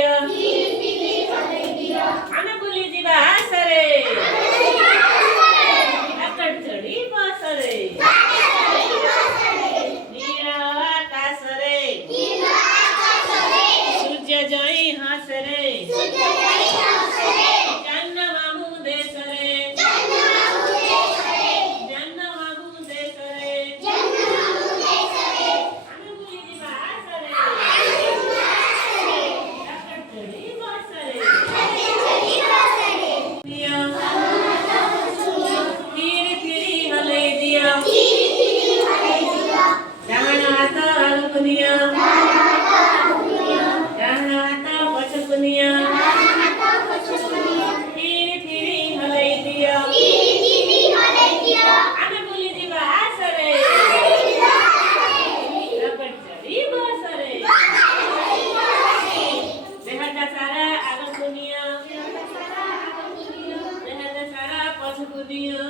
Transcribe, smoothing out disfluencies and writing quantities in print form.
दिया आमे बुली जीवा आसरे आकड़ चढ़ी बसरे नीला आकाशरे सूर्य जई हासरे जन्न मामू देसरे जन्न मामू देसरे आमे बुली जीवा आसरे आकड़ चढ़ी बसरे दिया धीरे धीरे हले दिया डाना हाथा अलकुनिया डाना हाथा पछकुनिया धीरे धीरे हले दिया आमे बोली जीवा आसरे रगड़ चढ़ी बसरे देहटा सारा अलकुनिया देहटा सारा पछकुनिया